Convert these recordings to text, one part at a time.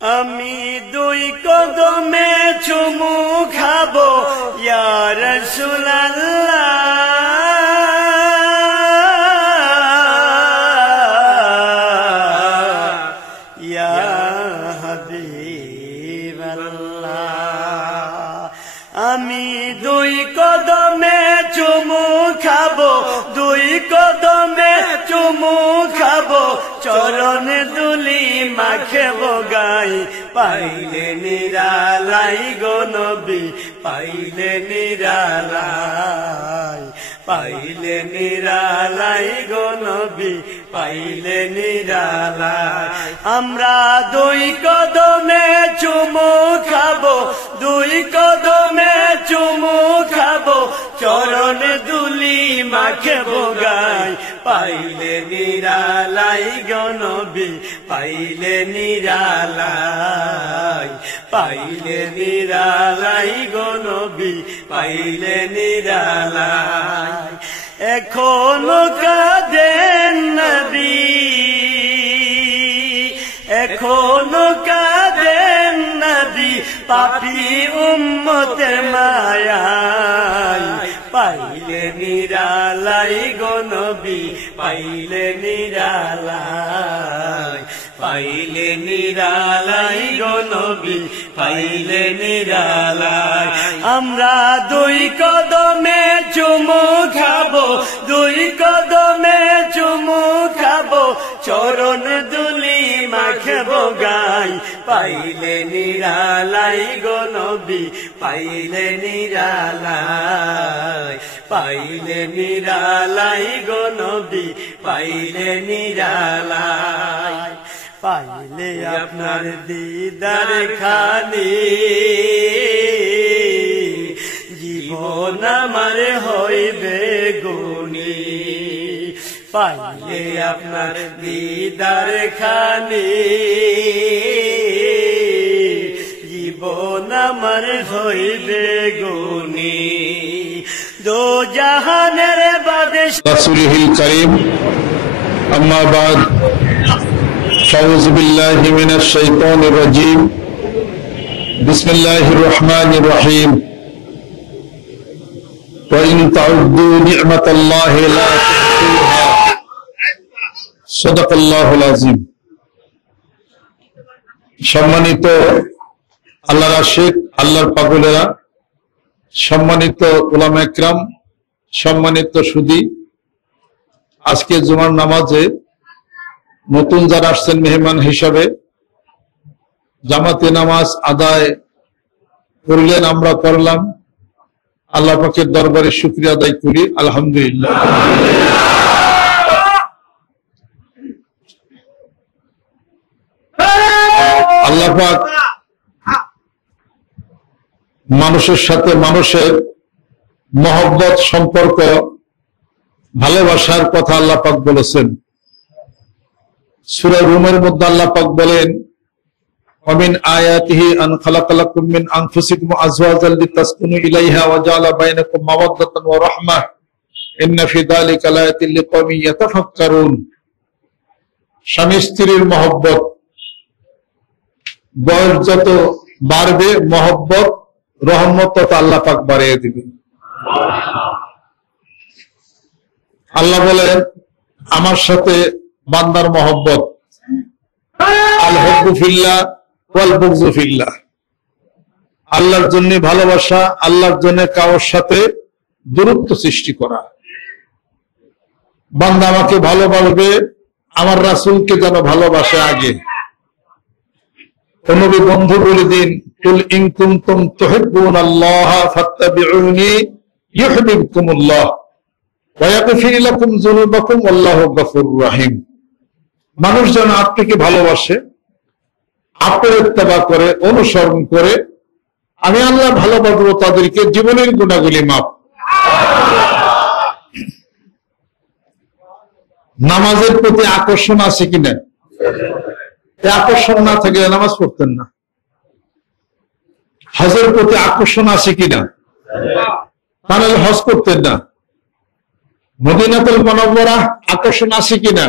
আমি দুই কদমে চুমু খাবো ইয়া রাসূলুল্লাহ, ইয়া হাবিবাল্লাহ। আমি দুই কদমে চুমু খাবো, দুই কদমে চুমু খাবো, চরণ দুলি মাখবো গাই, পাইলে নিরালাই গো নবী, পাইলে নিরালাই, পাইলে নিরালাই গো নবী, পাইলে নিরালাই। আমরা দুই কদমে চুমু খাবো, দুই কদমে চুমু খাবো, চরণ দুলি মাখবো গাই, পাইলে নিরালাই গো নবী, পাইলে নিরালাই, পাইলে নিরালাই গো নবী, পাইলে নিরালাই। এখনো কাঁদেন নবী, এখনো কাঁদেন নবী, পাপী উম্মতের মায়ায়, পাইলে নিরালাই গো নবী, পাইলে নিরালাই, পাইলে নিরালাই গো নবী, পাইলে নিরালাই। আমরা দুই কদমে চুমু খাবো, দুই কদমে চুমু খাবো, চরণ দুলি মাখবো গাই, পাইলে নিরালাই গো নবী, পাইলে নিরালাই, পাইলে নিরালাই গো নবী, পাইলে নিরালাই। পাইলে আপনার দিদার খানি, জীবন আমার হইবে গুণী, পাইলে আপনার দিদার খানি, জীবন আমার হইবে গুণী। দো জাহানের বাদশ রাসূলুল কারীম, আম্মা বাদ, আউযু বিল্লাহি মিনাশ শাইতানির রাজীম, বিসমিল্লাহির রহমানির রহিম। ওয়া ইন তাউদ্দু নি'মাতাল্লাহি লা তুহসুহা, সাদাকাল্লাহুল আযীম। সম্মানিত আল্লাহর আশিক, আল্লাহর পাগলেরা, সম্মানিত উলামা ইকরাম, সম্মানিত সুধী, আজকে জুমার নামাজে নতুন যারা আসছেন মেহমান হিসাবে, জামাতে নামাজ আদায় করলেন, আমরা করলাম, আল্লাহ পাকের দরবারে শুকরিয়া আদায় করি, আলহামদুলিল্লাহ। আল্লাহ পাক মানুষের সাথে মানুষের মহব্বত, সম্পর্ক, ভালোবাসার কথা আল্লাহ পাক বলেছেন। সূরা রুমের মধ্যে আল্লাহ পাক বলেন, ওয়ামিন আয়াতিহি আন খালাকা লাকুম মিন আনফুসিকুম আজওয়াজান লিতাসকুনু ইলাইহা ওয়া জাআলা বাইনাকুম মাওয়াদ্দাতান ওয়া রাহমাহ ইন্না ফি যালিকা লায়াতিন লিকওমিন ইয়াতাফাক্কারুন। স্বামী স্ত্রীর মহব্বত, বয়স যত বাড়বে মহব্বত, রহমত তত আল্লাহ পাক বাড়িয়ে দিবেন। আল্লাহ বলেন, আমার সাথে বান্দার মহব্বত, আল হুব্বু ফিল্লাহ ওয়াল বুগযু ফিল্লাহ, আল্লাহর জন্য ভালোবাসা, আল্লাহর জন্য কারোর সাথে দূরত্ব সৃষ্টি করা। বান্দা আমাকে ভালোবাসবে, আমার রাসূলকে যেন ভালোবাসে আগে। নবী বন্ধু বলে দিন, কুল ইন কুনতুম তুহিব্বুনাল্লাহ ফাত্তাবিউনি ইউহিব্বুকুমুল্লাহ ওয়া ইয়াগফির লাকুম যুনুবাকুম ওয়াল্লাহু গফুরুর রহিম। মানুষ যেন আপনাকে ভালোবাসে, আপনার ইত্তেবা করে, অনুসরণ করে, আমি আল্লাহ ভালোবাসবো তাদেরকে, জীবনের গুনাহগুলি মাফ। নামাজের প্রতি আকর্ষণ আছে কিনা? আকর্ষণ না থাকলে নামাজ পড়তেন না। হজের প্রতি আকর্ষণ আছে কিনা? তাহলে হজ করতেন না। মদিনাতুল মুনাওয়ারা আকর্ষণ আছে কিনা?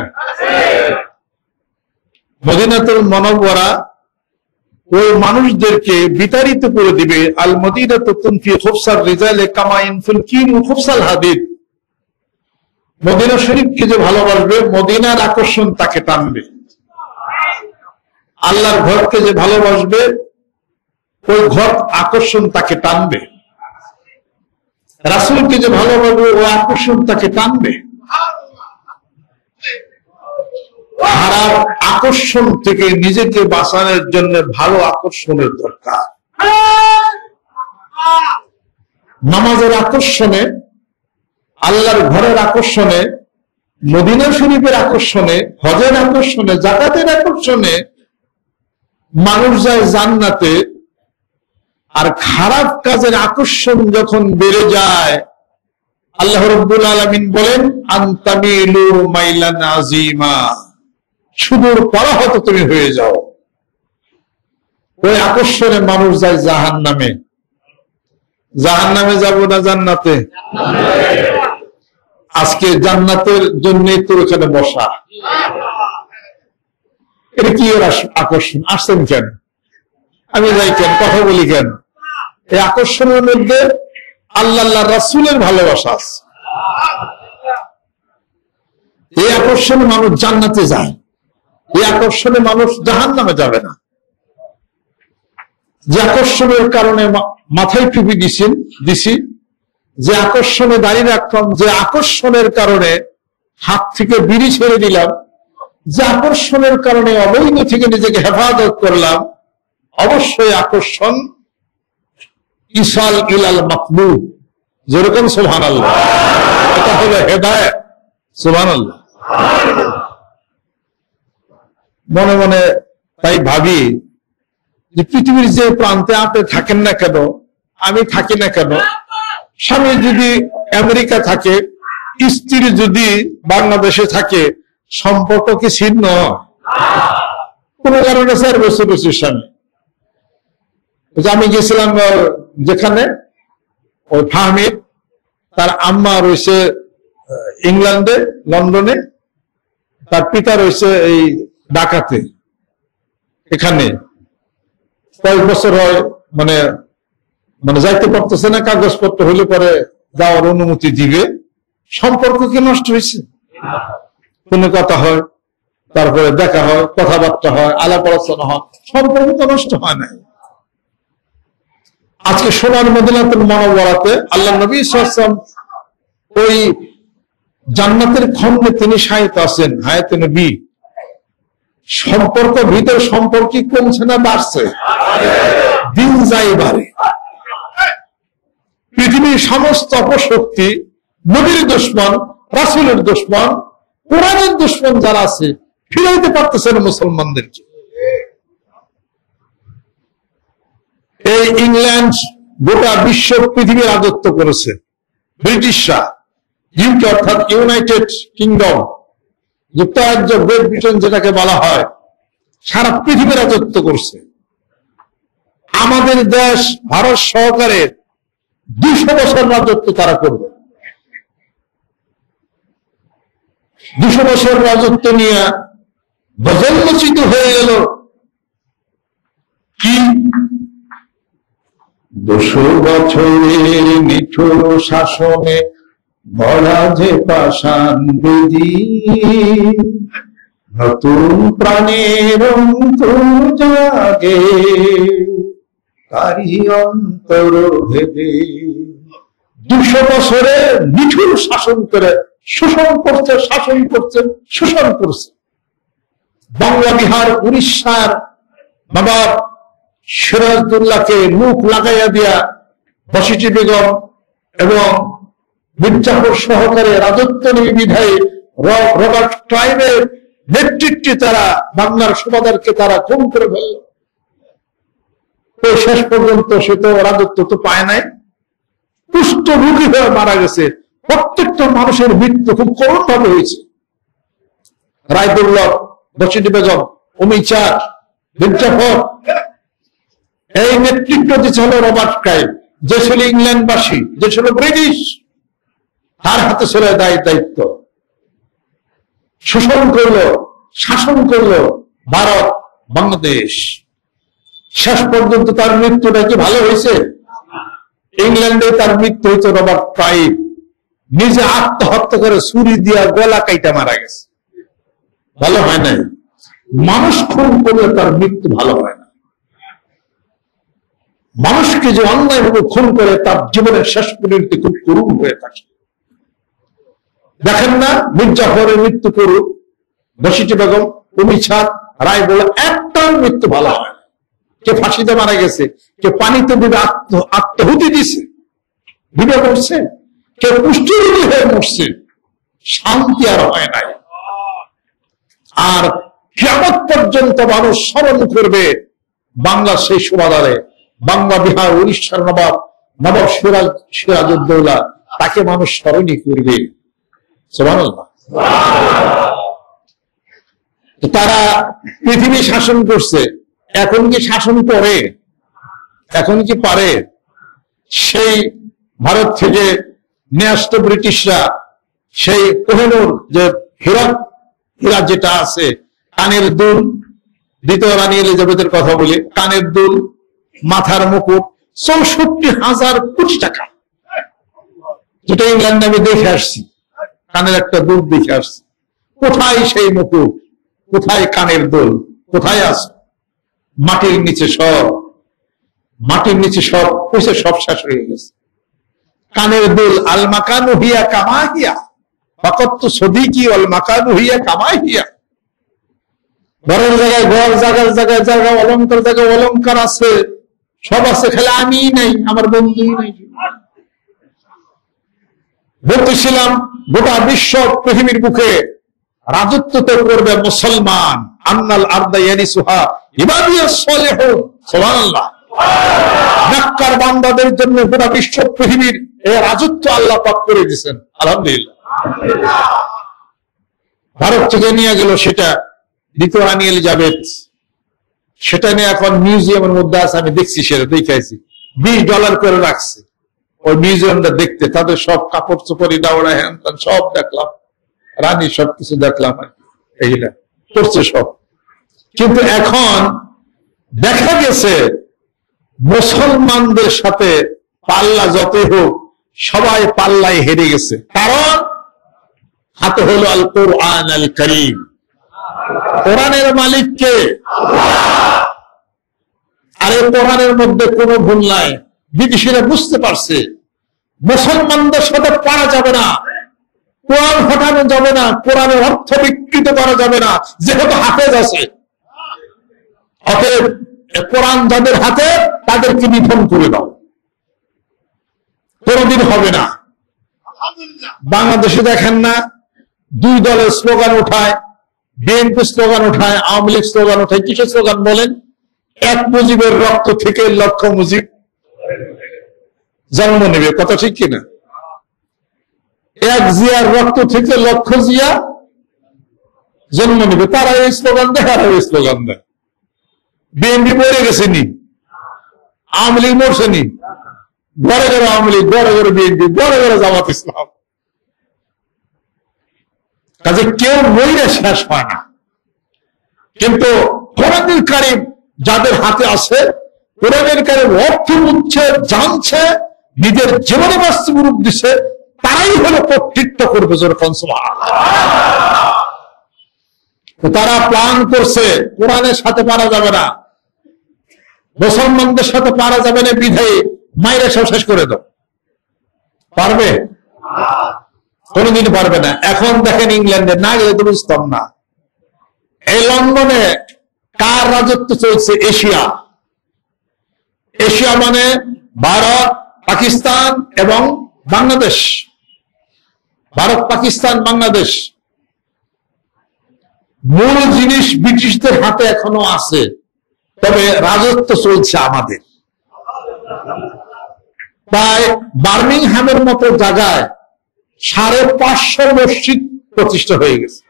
মদিনাতুল মুনাওয়ারা ওই মানুষদেরকে বিতাড়িত করে দিবে। আল মদিনাতু তুনফি খুবসার রিজালে কামা ইনফিল কিনু খুবসাল হাদিদ। মদিনা শরীফকে যে ভালোবাসবে, মদিনার আকর্ষণ তাকে টানবে। আল্লাহর ঘরকে যে ভালোবাসবে, ওই ঘর আকর্ষণ তাকে টানবে। রাসূলকে যে ভালোবাসবে, ওই আকর্ষণ তাকে টানবে। খারাপ আকর্ষণ থেকে নিজেকে বাঁচানোর জন্য ভালো আকর্ষণের দরকার। নামাজের আকর্ষণে, আল্লাহর ঘরের আকর্ষণে, মদিনা শরীফের আকর্ষণে, হজের আকর্ষণে, যাকাতের আকর্ষণে মানুষ যায় জান্নাতে। আর খারাপ কাজের আকর্ষণ যখন বেড়ে যায়, আল্লাহ রাব্বুল আলামিন বলেন আনতামিলু মাইলান আযীমা, সুদূর পরাহত তুমি হয়ে যাও। ওই আকর্ষণে মানুষ যায় জাহান্নামে। জাহান্নামে যাব না জান্নাতে? আজকে জান্নাতের জন্য তো এখানে বসা। এটা কি ওর আকর্ষণ? আসছেন কেন? আমি যাই কেন? কথা বলি কেন? এই আকর্ষণের মধ্যে আল্লাহ রাসূলের ভালোবাসা আছে। এই আকর্ষণে মানুষ জান্নাতে যায়, এই আকর্ষণে মানুষ জাহান্নামে যাবে না। যে আকর্ষণের কারণে মাথায় টুপি দিছি, যে আকর্ষণে দাঁড়িয়ে রাখলাম, যে আকর্ষণের কারণে হাত থেকে বিড়ি ছেড়ে দিলাম, যে আকর্ষণের কারণে অবৈধ থেকে নিজেকে হেফাজত করলাম, অবশ্যই আকর্ষণ ইসাল ইলাল মাতলুব। যেরকম সুবহানাল্লাহ, এটা হলো হেদায়েত। সুবহানাল্লাহ। মনে মনে তাই ভাবি যে পৃথিবীর যে প্রান্তে আপনি থাকেন না কেন, আমি থাকি না কেন, স্বামী যদি আমেরিকা থাকে, স্ত্রী যদি বাংলাদেশে থাকে, সম্পর্ক কি ছিন্ন? কোন কারণে 4 বছর স্বামী। আমি গেছিলাম যেখানে, ওই ফাহমিদ, তার আম্মা রয়েছে ইংল্যান্ডে, লন্ডনে, তার পিতা রয়েছে এই ঢাকাতে। এখানে কয়েক বছর হয়, মানে যাইতে পারতেছে না, কাগজপত্র হলে পরে যাওয়ার অনুমতি দিবে। সম্পর্ক কি নষ্ট হয়েছে? কোনো কথা হয়, তারপরে দেখা হয়, কথাবার্তা হয়, আলাপ আলোচনা হয়, সম্পর্ক তো নষ্ট হয় না। আজকে সোনার মদিনাতুল মুনাওয়ারাতে আল্লাহ নবী সাল্লাল্লাহু আলাইহি ওয়াসাল্লাম ওই জান্নাতের খণ্ডে তিনি শায়িত আছেন, হায়াতে নবী। সম্পর্ক, ভিতর সম্পর্ক কমছে না বাড়ছে? দিন যায় বাড়ে। পৃথিবীর সমস্ত অপশক্তি, নবীর দুশমন, রাসূলের দুশমন, কোরআনের দুশমন যারা আছে, ফিরাইতে পারতেছে না মুসলমানদেরকে। এই ইংল্যান্ড গোটা বিশ্ব পৃথিবীর রাজত্ব করেছে ব্রিটিশরা। ইউকে অর্থাৎ ইউনাইটেড কিংডম, যুক্তরাজ্য, গ্রেট ব্রিটেন যেটাকে বলা হয়, সারা পৃথিবী রাজত্ব করছে। আমাদের দেশ ভারত সহকারে 200 বছর রাজত্ব তারা করবে। 200 বছর রাজত্ব নিয়ে বজন্মচিত হয়ে গেল কি 200 বছরের নিঠুর শাসনে ভরা যে পাষাণ বেদী, নতুন প্রাণের অন্তর জাগে তারি অন্তর ভেদে। 200 বছরে নিঠুর শাসন করে শোষণ করছে, শাসন করছে, শোষণ করছে। বাংলা, বিহার, উড়িষ্যার নবাব সিরাজউদ্দৌলাকে মুখ লাগাইয়া দিয়া বসিটি বেগম এবং মির্জাপুর সহকারে রাজত্ব নিয়ে বিধায়ী রবার্ট ক্লাইভের নেতৃত্বে তারা বাংলার সুবাদারকে তারা খুন করে ফেলল। তো শেষ পর্যন্ত সে তো রাজত্ব তো পায় নাই, কুষ্ঠ রোগী হয়ে মারা গেছে। প্রত্যেকটা মানুষের মৃত্যু খুব করুণ ভাবে হয়েছে। রায়দুল্লভ, বসিটি বেগম, অমিচার, মির্জাফর, এই নেতৃত্ব দিয়েছিল রবার্ট ক্লাইভ, যে ছিল ইংল্যান্ডবাসী, যে ছিল ব্রিটিশ, তার হাতে ছিল দায়িত্ব। শোষণ করলো, শাসন করলো ভারত, বাংলাদেশ। শেষ পর্যন্ত তার মৃত্যুটা কি ভালো হয়েছে? ইংল্যান্ডে তার মৃত্যু হয়েছে, রবার্ট ক্লাইভ নিজে আত্মহত্যা করে ছুরি দিয়া গলা কাইটা মারা গেছে। ভালো হয় নাই। মানুষ খুন করলে তার মৃত্যু ভালো হয় না। মানুষকে যে অন্যায়ভাবে খুন করে তার জীবনের শেষ পরিণতি খুব করুণ হয়ে থাকে। দেখেন না মির্জাফরের মৃত্যু করুন, বশিটি বেগম, উমিছাদ, রায় বলে একটার মৃত্যু ভালো হয় না। কে ফাঁসিতে মারা গেছে, কে পানিতে ডুবে আত্মহুতি দিছে, ডুবে মরছে, কে পুষ্টিরোগী হয়ে মরছে, শান্তি আর হয় নাই। আর কিয়ামত পর্যন্ত মানুষ স্মরণ করবে বাংলা সেই সুবাদারে, বাংলা বিহার উড়িষ্যার নবাব সিরাজউদ্দৌলা, তাকে মানুষ স্মরণই করবে। সুবহানাল্লাহ। তারা পৃথিবী শাসন করছে, এখন কি শাসন করে? এখন কি পারে? সেই ভারত থেকে নিয়ে আসতো ব্রিটিশরা সেই কোহিনূর যে হীরা যেটা আছে, কানের দুল, দ্বিতীয় রানী এলিজাবেথের কথা বলি, কানের দুল, মাথার মুকুট, ৬৪,০০০ কোটি টাকা, যেটা ইংল্যান্ডে আমি দেখে আসছি, কানের একটা দুল দেখে আসছি। কোথায় সেই মুকুট, কোথায় কানের দুল, কোথায় আছে? মাটির নিচে সব, মাটির নিচে সব পয়সা, সব শেষ হয়ে গেছে। কানের দুল, আল মাকানু হিয়া কামা হিয়া ফাকাত সদিকি আল মাকানু হিয়া কামা হিয়া। ঘরের জায়গায় ঘর, জায়গার জায়গায় জায়গা, অলঙ্কার জায়গায় অলঙ্কার আছে, সব আছে, খালি আমি নাই, আমার বন্ধুই নাই। বলতেছিলাম গোটা বিশ্ব পৃথিবীর বুকে রাজত্ব তো করবে মুসলমান। আন্নাল আরদা ইয়ারিসুহা ইবাদিয়াস সালিহুন। সুবহানাল্লাহ। মক্কার বান্দাদের জন্য গোটা বিশ্ব পৃথিবীর এই রাজত্ব আল্লাহ পাক করে দিয়েছেন। আলহামদুলিল্লাহ। ভারত থেকে নিয়ে গেল সেটা দ্বিতীয় রানী এলিজাবেথ, সেটা নিয়ে এখন মিউজিয়ামের মধ্যে আছে, আমি দেখছি, সেটা দেখাইছি, $20 করে রাখছে ওই মিউজিয়ামটা দেখতে। তাদের সব কাপড় চোপড়ি, দাওড়া, হ্যান ত্যান সব দেখলাম, রানী সবকিছু দেখলাম, এইটা করছে সব। কিন্তু এখন দেখা গেছে মুসলমানদের সাথে পাল্লা যতই হোক, সবাই পাল্লায় হেরে গেছে। কারণ হাতে হলো আল কোরআন আল কারীম। কোরআনের মালিক কে? আর এই কোরআনের মধ্যে কোনো ভুল নাই। বিদেশিরা বুঝতে পারছে মুসলমানদের সাথে পারা যাবে না, কোরআন হটানো যাবে না, কোরআনের অর্থ বিকৃত করা যাবে না, যেহেতু হাফেজ আছে। অতএব কোরআন যাদের হাতে তাদেরকে নিধন করে দাও, কোনদিন হবে না। বাংলাদেশে দেখেন না, দুই দলের স্লোগান উঠায়, বিএনপি স্লোগান উঠায়, আওয়ামী লীগ স্লোগান উঠায়। কিসের স্লোগান বলেন? এক মুজিবের রক্ত থেকে লক্ষ মুজিব জন্ম নেবে। কথা ঠিক কিনা? এক জিয়ার রক্ত থেকে লক্ষ জিয়া জন্ম নেবে। তারা এই স্লোগান দেয়, আর ওই স্লোগান দেয়। বিএনপি মরে গেছে নি, আওয়ামী লীগ মরছে নি, ঘরে ঘরে আওয়ামী লীগ, ঘরে ঘরে বিএনপি, ঘরে ঘরে জামাত ইসলাম। কাজে কেউ মরে শেষ হয় না। কিন্তু কোরআনুল কারীম যাদের হাতে আছে, কোরআনুল কারীম অর্থ বুঝছে, জানছে, নিজের জীবনে বাস্তব রূপ দিছে, তারাই হলো কর্তৃত্ব করবে। যখন তারা প্ল্যান করছে কোরআনের সাথে পারা যাবে না, মুসলমানদের সাথে পারা যাবে না, বিধায় মাইরে সব শেষ করে দাও। পারবে? কোনদিন পারবে না। এখন দেখেন ইংল্যান্ডে, না গেলে তো বুঝতাম না, এই লন্ডনে কার রাজত্ব চলছে? এশিয়া। এশিয়া মানে ভারত, পাকিস্তান এবং বাংলাদেশ। ভারত, পাকিস্তান, বাংলাদেশ। মূল জিনিস ব্রিটিশদের হাতে এখনো আছে, তবে রাজত্ব চলছে আমাদের। প্রায় বার্মিংহামের মতো জায়গায় 550 মসজিদ প্রতিষ্ঠা হয়ে গেছে।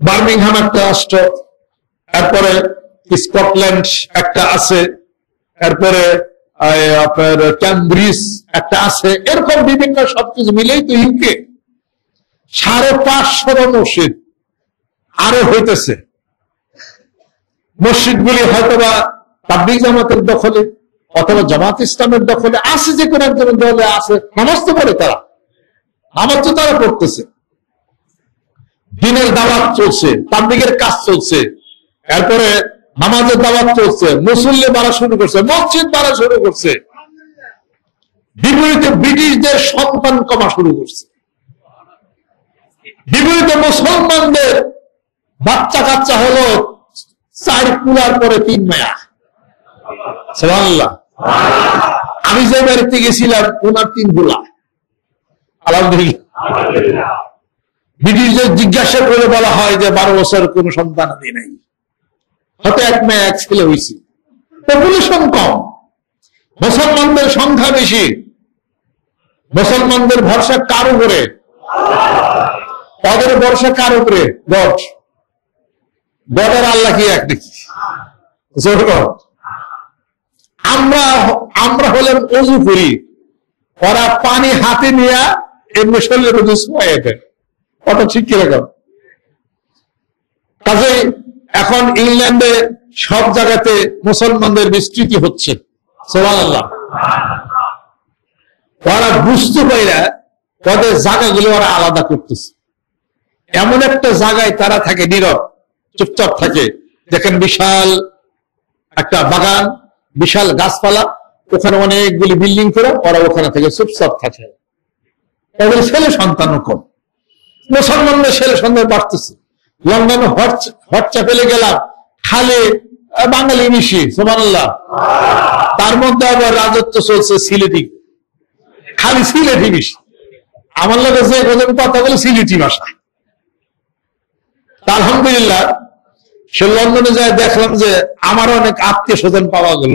বার্মিংহাম একটা রাষ্ট্র, এরপরে স্কটল্যান্ড একটা আছে, এরপরে আপনার ক্যামব্রিজ একটা আছে, এরকম বিভিন্ন সবকিছু মিলেই তো ইউকে। 550 মসজিদ আরো হইতেছে। মসজিদগুলি হয়তোবা তাবলীগ জামাতের দখলে অথবা জামাত ইসলামের দখলে আছে, যে কোনো একজন দলে আছে, নামাজ তো পড়ে তারা, নামাজ তো তারা পড়তেছে, দিনের দাওয়াত চলছে, তাবলীগের কাজ চলছে, এরপরে নামাজের দাওয়াত চলছে, মুসল্লি বাড়া শুরু করছে, মসজিদ বাড়া শুরু করছে, বিপরীতে ব্রিটিশদের সন্তান কমা শুরু করছে, বিপরীতে মুসলমানদের বাচ্চা কাচ্চা হলো 4 কুলার পরে 3 মায়া। সুবহানাল্লাহ। আমি যে বাড়িতে গেছিলাম ওনার 3 গোলা। আলহামদুলিল্লাহ। ব্রিটিশদের জিজ্ঞাসা করে বলা হয় যে 12 বছর কোন সন্তান আদি নাই, হয়তো 1 মেয়ে 1 ছেলে হয়েছে, পপুলেশন কম, মুসলমানদের সংখ্যা বেশি, মুসলমানদের ভরসা কার উপরে? তাদের ভরসা কার উপরে? গড। গডের আল্লাহ কি এক নাকি? আমরা হলেন অজু করি, ওরা পানি হাতে নিয়ে এমনি শরীরের মধ্যে ছোঁয়া দেয়, কত ঠিক কিরকম? কাজেই এখন ইংল্যান্ডে সব জায়গাতে মুসলমানদের বিস্তৃতি হচ্ছে, সুবহানাল্লাহ। ওরা বুঝতে পারে ওদের জায়গাগুলো ওরা আলাদা করতেছে, এমন একটা জায়গায় তারা থাকে, নীরব চুপচাপ থাকে, দেখেন বিশাল একটা বাগান, বিশাল গাছপালা, ওখানে অনেকগুলি বিল্ডিং করে ওরা ওখানে থেকে চুপচাপ থাকে, ওদের ছেলে সন্তান কম। মুসলমানদের ছেলে সন্তান বাড়তেছে। লন্ডনে হোয়াটসঅ্যাপে গেলাম, খালি বাঙালি মিশি, সুবহানাল্লাহ। তার মধ্যে আবার রাজত্ব চলছে সিলেটি, খালি সিলেটি মিশি। আমার লোকের যে কথা বলে সিলেটি ভাষা। আলহামদুলিল্লাহ, সে লন্ডনে যায় দেখলাম যে আমার অনেক আত্মীয় স্বজন পাওয়া গেল।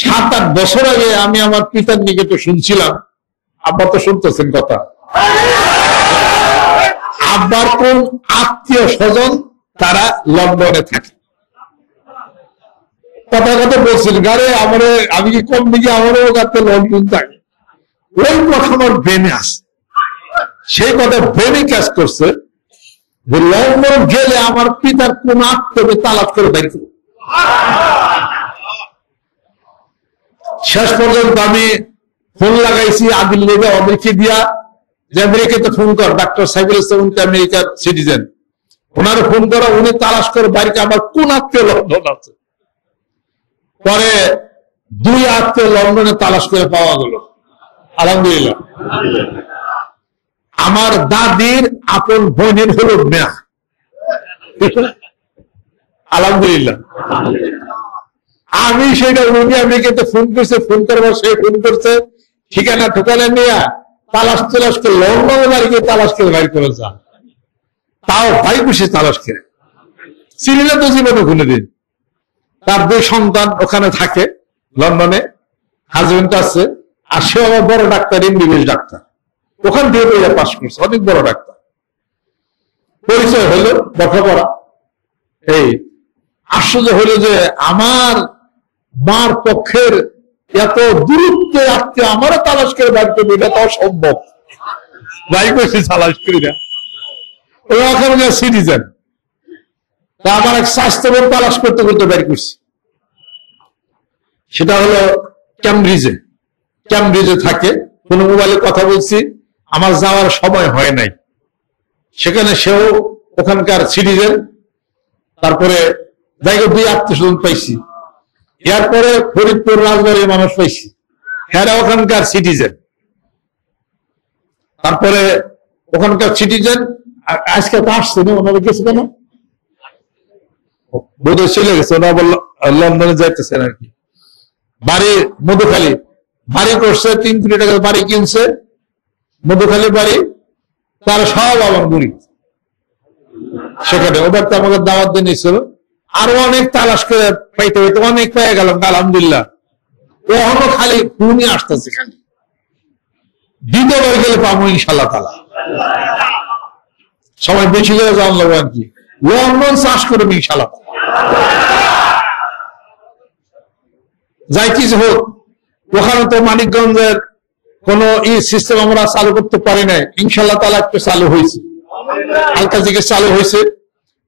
7-8 বছর আগে আমি আমার পিতার নিকটে শুনছিলাম, আব্বা তো শুনতেছেন কথা, আব্বার কোন আত্মীয় স্বজন তারা লন্ডনে থাকে। কথা কথা বলছিল, গাড়ি আমার আমি কি কম দিকে আমারও কাছে লন্ডন থাকে। ওই কথা আমার ব্রেনে আসে, সেই কথা ব্রেনে ক্যাচ করছে যে লন্ডন গেলে আমার পিতার কোন আত্মীয়কে তালাশ করে বের করব। শেষ পর্যন্ত আমি ফোন লাগাইছি আদিল লেগে ওদেরকে দিয়া, যে আমেরিকাতে ফোন কর, ডাক্তার সাইবুল ইসলাম আমেরিকার সিটিজেন, ওনারে ফোন করা, উনি তালাশ করে বাড়িতে আমার কোন আত্মীয় লন্ডন আছে। পরে 2 আত্মীয় লন্ডনে তালাশ করে পাওয়া গেল, আলহামদুলিল্লাহ। আমার দাদির আপন বোনের হলো মেয়া, আলহামদুলিল্লাহ। আমি সেটা উনি আমেরিকাতে ফোন করছে, ফোন করবার সে ফোন করছে, ঠিকানা ঠোকানা নিয়ে তালাশ তালাশ করে লন্ডনে বাড়িকে তালাশ করে বাইর করে যা, তাও ভাই খুশি তালাশ করে চিনি তো জীবনে কোনোদিন। তার 2 সন্তান ওখানে থাকে লন্ডনে, হাজবেন্ড আছে, আর সে আমার বড় ডাক্তার, এমবিবিএস ডাক্তার, ওখান দিয়ে পাস করছে, অনেক বড় ডাক্তার। পরিচয় হলো লেখাপড়া। এই আশ্চর্য হলো যে আমার মার পক্ষের এত দূরত্বে আত্মীয় আমারও তালাশ করে বাইর করবে, এটা তো অসম্ভব। বাইর করছি তালাশ করি না, ওখানে সিটিজেন। তা আমার এক স্বাস্থ্যবান তালাশ করতে করতে বাইর করছি, সেটা হলো ক্যামব্রিজে। ক্যামব্রিজে থাকে, কোন মোবাইলে কথা বলছি, আমার যাওয়ার সময় হয় নাই সেখানে, সেও ওখানকার সিটিজেন। তারপরে জায়গা 2 আত্মীয় স্বজন পাইছি, এরপরে ফরিদপুর রাজবাড়ির মানুষ পাইছি, এরা ওখানকার সিটিজেন। তারপরে ওখানকার সিটিজেন আজকে তো আসছে না, ওনারা গেছে কেন বোধহয় চলে গেছে, ওরা বলল লন্ডনে যাইতেছেন আর কি। বাড়ি মধুখালী, বাড়ি করছে, 3 কোটি টাকার বাড়ি কিনছে, মধুখালী বাড়ি, তার সব আমার বুড়ি সেখানে। ওদের তো আমাকে দাওয়াত দিয়ে নিচ্ছিল, আরো অনেক তালাশ করে পাইতে হইতে অনেক পেয়ে গেলাম, আলহামদুলিল্লাহ। এখনো খালি ফোনই আসতেছে, খালি 2বার গেলে পাবো ইনশাল্লাহ তাআলা। সবাই বেশি করে জানলো আর কি, লন্ডন চাষ করবে ইনশাল্লাহ। যাই কিছু হোক, ওখানে তো মানিকগঞ্জের কোন সিস্টেম আমরা চালু করতে পারি নাই, ইনশাল্লাহ তাআলা একটু চালু হয়েছে, হালকা দিকে চালু হয়েছে।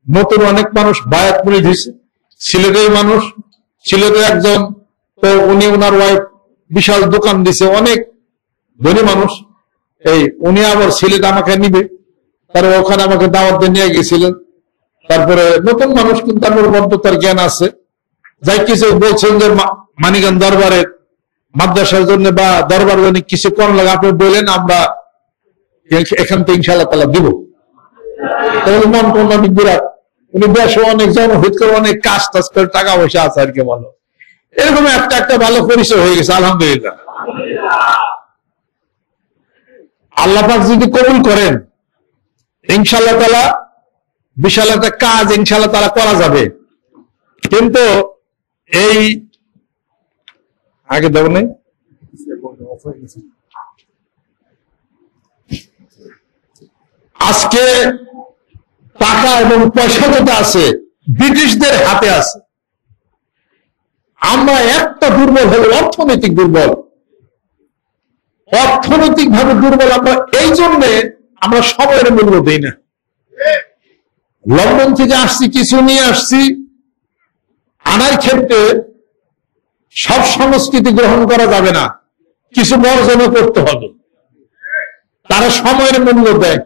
নতুন অনেক মানুষ বায়াত মুড়ি দিছে, সিলেটের মানুষ, সিলেটের একজন, তো উনি ওনার ওয়াইফ বিশাল দোকান দিছে, অনেক ধনী মানুষ। উনি আবার সিলেট আমাকে নিবে, তারপর ওখানে আমাকে দাওয়াত দিয়ে নিয়ে গেছিলেন। তারপরে নতুন মানুষ, কিন্তু তারপর বদ্ধতার জ্ঞান আছে, যাই কিছু বলছেন যে মানিকগঞ্জ দরবারের মাদ্রাসার জন্য বা দরবার জন্য কিছু কম লাগে, আপনি বললেন আমরা এখান থেকে ইনশাআল্লাহ তাআলা দিব। তাহলে মন কোন অনেক বিরাট, উনি দেশে অনেক জনহিত করে অনেক কাজ টাজ করে টাকা পয়সা আছে আর কি বলো, এরকম একটা একটা ভালো পরিচয় হয়ে গেছে আলহামদুলিল্লাহ। আল্লাহ পাক যদি কবুল করেন ইনশাআল্লাহ তাআলা বিশাল একটা কাজ ইনশাআল্লাহ তাআলা করা যাবে। কিন্তু এই আগে দেব নেই, আজকে টাকা এবং পয়সা যেটা আছে ব্রিটিশদের হাতে আছে। আমরা একটা দুর্বল হল অর্থনৈতিক দুর্বল, অর্থনৈতিক ভাবে দুর্বল আমরা, এই জন্যে আমরা সময়ের মূল্য দিই না। লন্ডন থেকে আসছি, কিছু নিয়ে আসছি, আনার ক্ষেত্রে সব সংস্কৃতি গ্রহণ করা যাবে না, কিছু বর্জনও করতে হবে। তারা সময়ের মূল্য দেয়,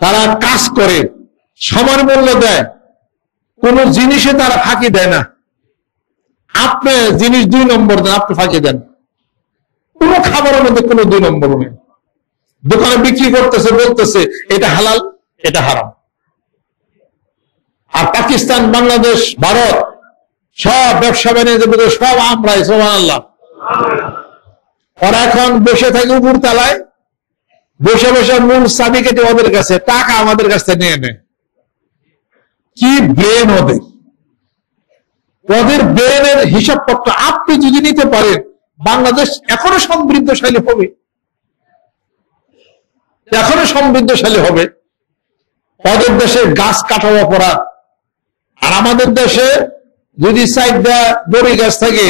তারা কাজ করে সময়ের মূল্য দেয়, কোন জিনিসে তারা ফাঁকি দেয় না। আপনি জিনিস 2 নম্বর দেন, আপনি ফাঁকি দেন, কোন খাবারের মধ্যে কোনো 2 নম্বর নেই। দোকানে বিক্রি করতেছে, বলতেছে এটা হালাল এটা হারাম। আর পাকিস্তান, বাংলাদেশ, ভারত সব ব্যবসা বাণিজ্য সব আমরাই, সুবহানাল্লাহ। ওরা এখন বসে থাকে উপর তলায়, বসে বসে মূল চাবি কেটে ওদের কাছে, টাকা আমাদের কাছ থেকে নিয়ে নেয়। কি ব্রেন ওদের, ওদের ব্রেনের হিসাবপত্র আপনি যদি নিতে পারেন, বাংলাদেশ এখনো সমৃদ্ধশালী হবে, এখনো সমৃদ্ধশালী হবে। ওদের দেশে গাছ কাটার অপরাধ, আর আমাদের দেশে যদি 4টা বড়ি গাছ থাকে,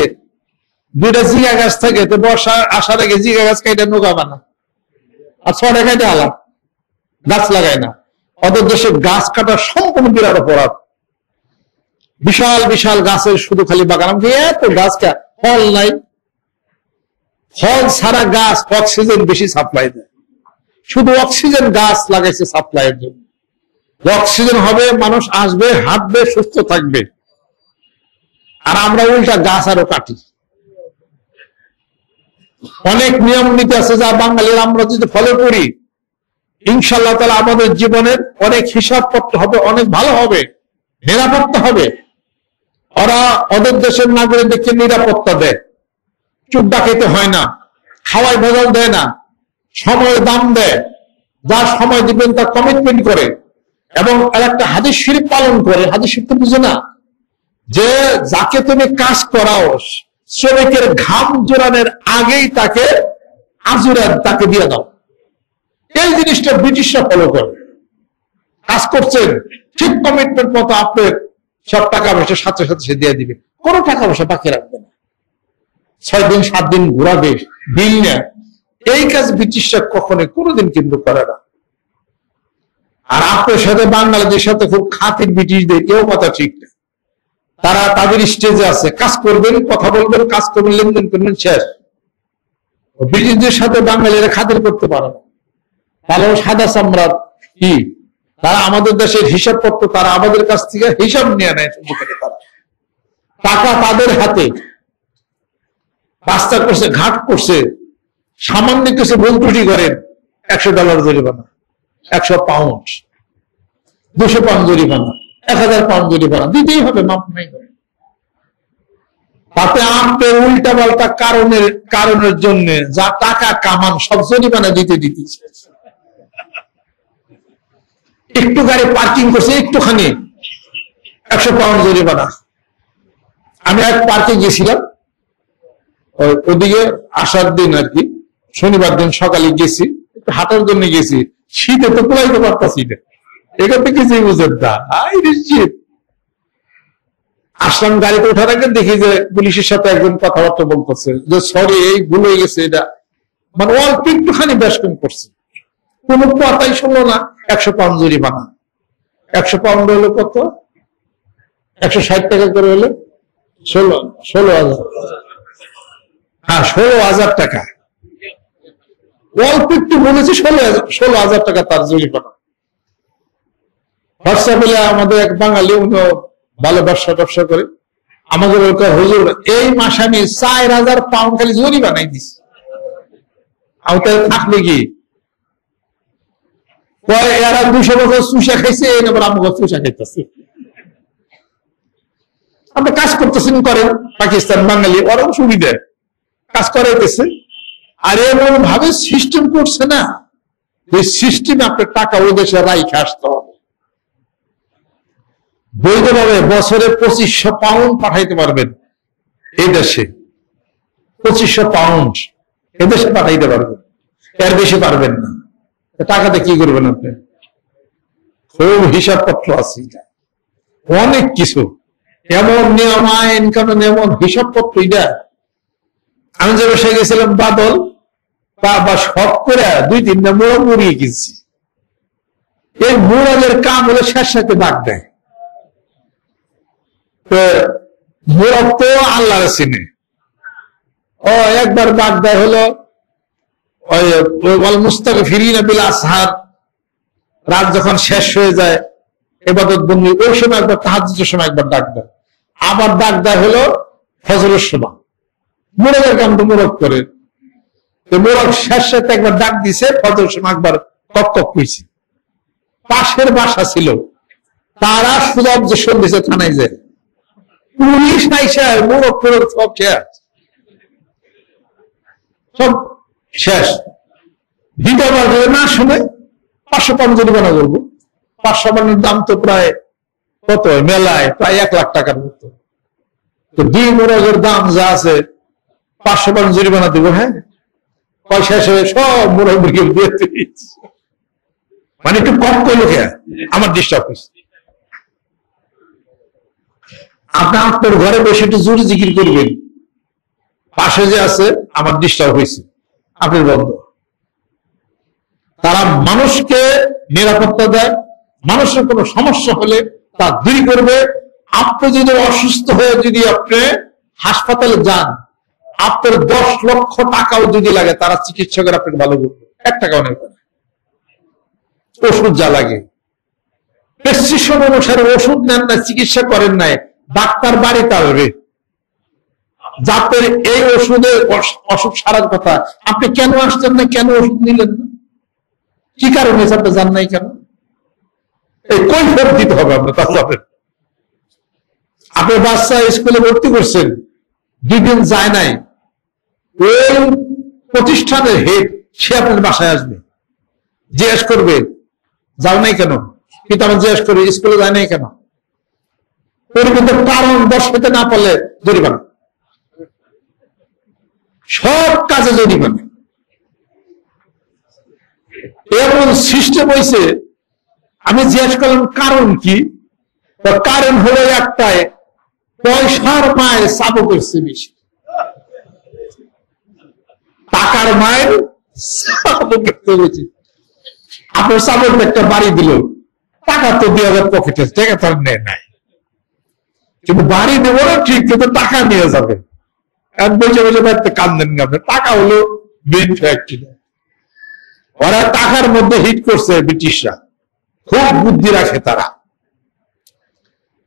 2টা জিগা গাছ থাকে, তো বর্ষা আসার আগে জিগা গাছ কাইটা নৌকা বানা, আর 6টা কাইটা আলাপ, গাছ লাগায় না। ওদের দেশে গাছ কাটা সম্পূর্ণ বিরাট অপরাধ। বিশাল বিশাল গাছের শুধু খালি বাগান, এত গাছ, ফল নাই, ফল ছাড়া গাছ অক্সিজেন বেশি সাপ্লাই দেয়, শুধু অক্সিজেন গাছ লাগাইছে সাপ্লাইয়ের জন্য। অক্সিজেন হবে, মানুষ আসবে, হাঁটবে, সুস্থ থাকবে, আর আমরা উল্টা গাছ আরো কাটি। অনেক নিয়ম নীতি আছে যা বাঙালির আমরা যদি ফলো করি ইনশাআল্লাহ তাআলা আমাদের জীবনের অনেক হিসাব করতে হবে, অনেক ভালো হবে, নিরাপত্তা হবে। ওরা ওদের দেশের নাগরিকদেরকে নিরাপত্তা দেয়, চুপ ডাকাইতে হয় না, খাওয়ায় ভেজাল দেয় না, সময়ের দাম দেয়, যা সময় দিবেন তার কমিটমেন্ট করে, এবং আর একটা হাদিস শরীফ পালন করে। হাদিস শরীফ তো বুঝে না যে যাকে তুমি কাজ করাও শ্রমিকের ঘাম জোরানোর আগেই তাকে আজুরা তাকে দিয়ে দাও। এই জিনিসটা ব্রিটিশরা ফলো করে। কাজ করছেন ঠিক কমিটমেন্ট মতো আপনার সব টাকা পয়সা সাথে সাথে সে দিয়ে দিবে, কোনো টাকা পয়সা বাকি রাখবে না, 6 দিন 7 দিন ঘোরাবে, বিল নেয়। এই কাজ ব্রিটিশরা কখনো কোনোদিন কিন্তু করে না। আর আপনার সাথে বাংলাদেশের সাথে খুব খাতির ব্রিটিশদের, কেউ কথা ঠিক না। তারা তাদের স্টেজে আছে, কাজ করবেন, কথা বলবেন, কাজ করবেন, লেনদেন করবেন, শেষ। ব্রিটিশদের সাথে বাঙালিরা খাতির করতে পারে না। তাহলে সাদা চামড়ার কি, তারা আমাদের দেশের হিসাবপত্র তারা আমাদের কাছ থেকে হিসাব নিয়ে নেয়। তারা টাকা তাদের হাতে, রাস্তা করছে, ঘাট করছে, সামান্য কিছু ভুল ত্রুটি করেন, $100 জরিমানা, 100 পাউন্ড, 200 পাউন্ড জরিমানা, 1000 পাউন্ড জরিমানা দিতেই হবে, মাপ নাই করে। তাতে আপনি উল্টা পাল্টা কারণের জন্য যা টাকা কামান সব জরিমানা দিতে দিতেছে। একটু গাড়ি পার্কিং করছে, একটুখানি 100 পাউন্ড জরিমানা। আমি এক পার্কে গেছিলাম, ওদিকে আসার দিন আর কি, শনিবার দিন সকালে গেছি, একটু হাঁটার জন্য গেছি, শীতে তো কুলাইতে পারতাছি না, এখান থেকে কিছুই বুঝেন না, শীত। আসলাম, গাড়িতে ওঠার আগে দেখি যে পুলিশের সাথে একজন কথাবার্তা বলতেছে যে সরি এই ভুল হয়ে গেছে, এটা মানে অল্প একটুখানি বেশ কম করছে, কোন কথাই শুনলো না, 100 পাউন্ড জরিমানা। 100 পাউন্ড হলো কত? 160 টাকা করে হলে 16,000। হ্যাঁ, 16,000 টাকা। অল্প একটু বলেছি, 16,000 টাকা তার জরিমানা। হোয়াটসঅ্যাপে আমাদের এক বাঙালি, উনি ভালো ব্যবসা করে, আমাকে বলতে, হুজুর এই মাসে আমি 4,000 পাউন্ড খালি জরিমানাই দিছি। আমি তাই থাকলে কি এরা 200 বছর চুষা খাইছে, এবার আমাকে চুষা খাইতেছে। আপনি কাজ করতেছেন, করেন, পাকিস্তান বাঙালি ওরকম সুবিধা কাজ করাইতেছে। আর এমন ভাবে সিস্টেম করছে না, যে সিস্টেমে আপনার টাকা ওই দেশে রাইখে আসতে হবে। বৈধভাবে বছরে 2500 পাউন্ড পাঠাইতে পারবেন এই দেশে, 2500 পাউন্ড এদেশে পাঠাইতে পারবেন, এর বেশি পারবেন না। টাকাতে কি করবেন আপনি? খুব হিসাবপত্র আছে, অনেক কিছু, এমন নিয়ম আইন কানুন, এমন হিসাবপত্র। এটা আমি যে বসে গেছিলাম বাদল বা শখ করে 2-3টা মোড়ক মুড়িয়ে গেছি। এই মোড়কের কাম হলে শেষ সাথে দাগ দেয়। মোড়ক তো আল্লাহ চিনে। একবার দাগ দেয় হলো মুস্তাগফিরিনা বিল আসহার, রাত যখন শেষ হয়ে যায় ইবাদত বন্দি, ওই সময় একবার, তাহাজ্জুদের সময় একবার ডাক দেয়। আবার ডাক দেয় হলো ফজরের সময়। মোড়কের কাম তো মোড়ক করে। মোড়ক শেষ সাথে একবার ডাক দিছে, ফজরের সময় একবার কক কইছে। পাশের বাসা ছিল, তারা সুযোগ যে দিছে থানায় যায়, পুলিশ আইসা মোড়ক সব শেষ। দ্বিতীয়বার না শুনে 500 পাউন্ড জরিমানা করবো। 500 পাউন্ডের দাম তো প্রায় কত, মেলায় প্রায় 1 লাখ টাকার মতো। তো 2 মোড়কের দাম যা আছে, 500 পাউন্ড জরিমানা দেবো। হ্যাঁ, পয়সা হিসেবে সব মোড়ক দিয়ে দিয়েছি। মানে একটু কম করলো কে, আমার ডিস্টার্ব হয়েছে। আপনার ঘরে বসে একটু জোরে জিকির করবেন, পাশে যে আছে আমার ডিস্টার্ব হয়েছে, আপনার বন্ধ। তারা মানুষকে নিরাপত্তা দেয়, মানুষের কোনো সমস্যা হলে তা দূর করবে। আপনি যদি অসুস্থ হয়ে যদি আপনি হাসপাতালে যান, আপনার 10 লক্ষ টাকাও যদি লাগে, তারা চিকিৎসকের আপনাকে ভালো করবে, 1 টাকাও নেবে না। ওষুধ যা লাগে, প্রেসক্রিপশন অনুসারে ওষুধ নেন না, চিকিৎসা করেন নাই, ডাক্তার বাড়িতে আসবে, যাতে এই ওষুধে অসুখ সারার কথা। আপনি কেন আসছেন না, কেন ওষুধ নিলেন না, কি কারণে আপনি জান নাই কেন, এই কৈফিয়ত দিতে হবে আপনার। তাহলে আপনার বাচ্চা স্কুলে ভর্তি করছেন, 2 দিন যায় নাই, ওই প্রতিষ্ঠানের হেড সে আপনার বাসায় আসবে, জিজ্ঞেস করবে যাও নাই কেন, কিন্তু আমি জিজ্ঞেস করি স্কুলে যায় নাই কেন, পরিবর্তে কারণ দর্শাতে না পারলে জরিমানা, সব কাজে জরিমানা। এমন সিস্টেম হয়েছে। আমি জিজ্ঞেস করলাম কারণ কি, কারণ হলো একটাই, পয়সার মায়ের চাবক করছে বেশি, টাকার মায়ের চাবক করতে বেশি। আপনার চাবক একটা বাড়ি দিল, টাকা তো 2000 পকেটে, টাকা তো নেয় নাই, কিন্তু বাড়ি দেবো না ঠিক, কিন্তু টাকা নিয়ে যাবে। বসে বসে বাড়িতে কান্দেন না, টাকা হলো মেইন ফ্যাক্টরি। ওরা টাকার মধ্যে হিট করছে ব্রিটিশরা, খুব বুদ্ধি রাখে তারা,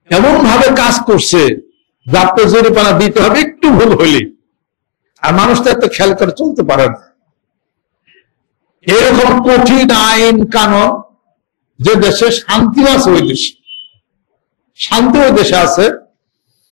এমন ভাবে কাজ করছে যাতে জরিমানা দিতে হবে একটু ভুল হইলে। আর মানুষ তো এত খেয়াল করে চলতে পারে না। এরকম কঠিন আইন কানুন যে দেশে শান্তি আছে, ওই দেশে শান্তি ওই দেশে আছে,